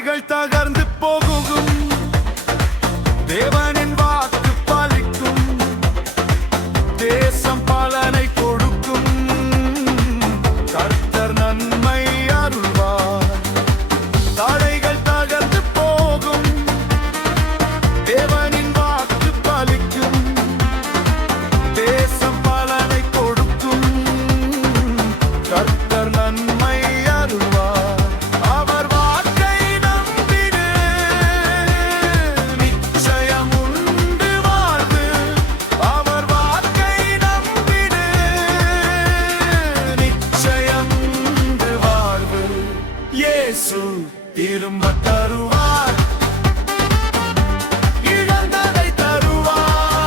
தடைகள் தகர்ந்து போகும், தேவனின் வாக்கு பலிக்கும், தேசம் பலனை கொடுக்கும், கர்த்தர் நன்மை அருள்வார். தடைகள் தகர்ந்து போகும், தேவனின் வாக்கு பலிக்கும், தேசம் பலனை கொடுக்கும், கர்த்தர் நன்மை அருள்வார். அவர் வாக்கை நம்பிடு, நிச்சயம் உண்டு வாழ்வு. அவர் வாக்கை நம்பிடு, நிச்சயம் உண்டு வாழ்வு. இயேசு திரும்ப தருவார், இழந்ததை தருவார்,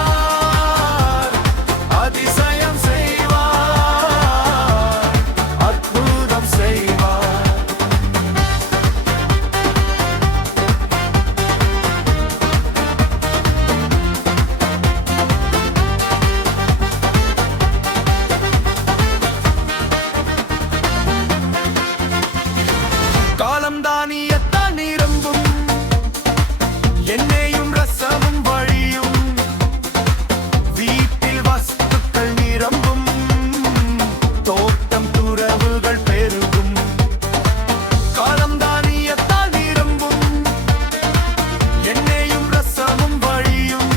அதிசயம் செய்வார், அற்புதம் செய்வார். காலம் தானியத்தான் நிரம்பும், எண்ணெயும் ரசமும் வழியும், வீட்டில் வஸ்துக்கள் நிரம்பும், தோட்டம் துறவுகள் பெருகும். காலம் தானியத்தால் நிரம்பும், எண்ணெயும் ரசமும் வழியும்,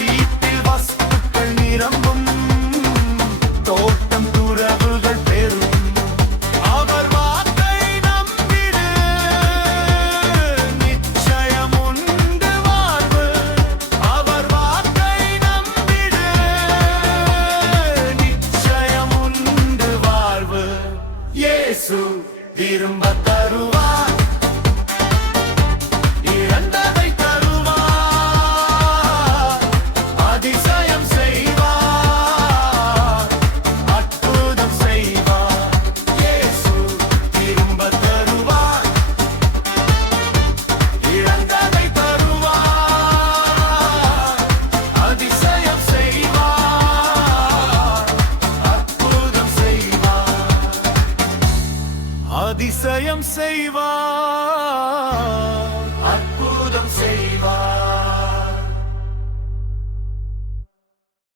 வீட்டில் வஸ்துக்கள் நிரம்பும், தோட்டம் துறவுகள் பெருகும். அவர் வாக்கை நம்பிடு, நிச்சயம் உண்டு வாழ்வு. அவர் வாக்கை நம்பிடு, நிச்சயம் உண்டு வாழ்வு. இயேசு திரும்ப தருவார், இழந்ததை தருவார், அதிசயம் செய்வார், அற்புதம் செய்வார். இயேசு திரும்ப தருவார், இழந்ததை தருவார், அதிசயம் செய்வார், அற்புதம் செய்வார், அதிசயம் செய்வார்.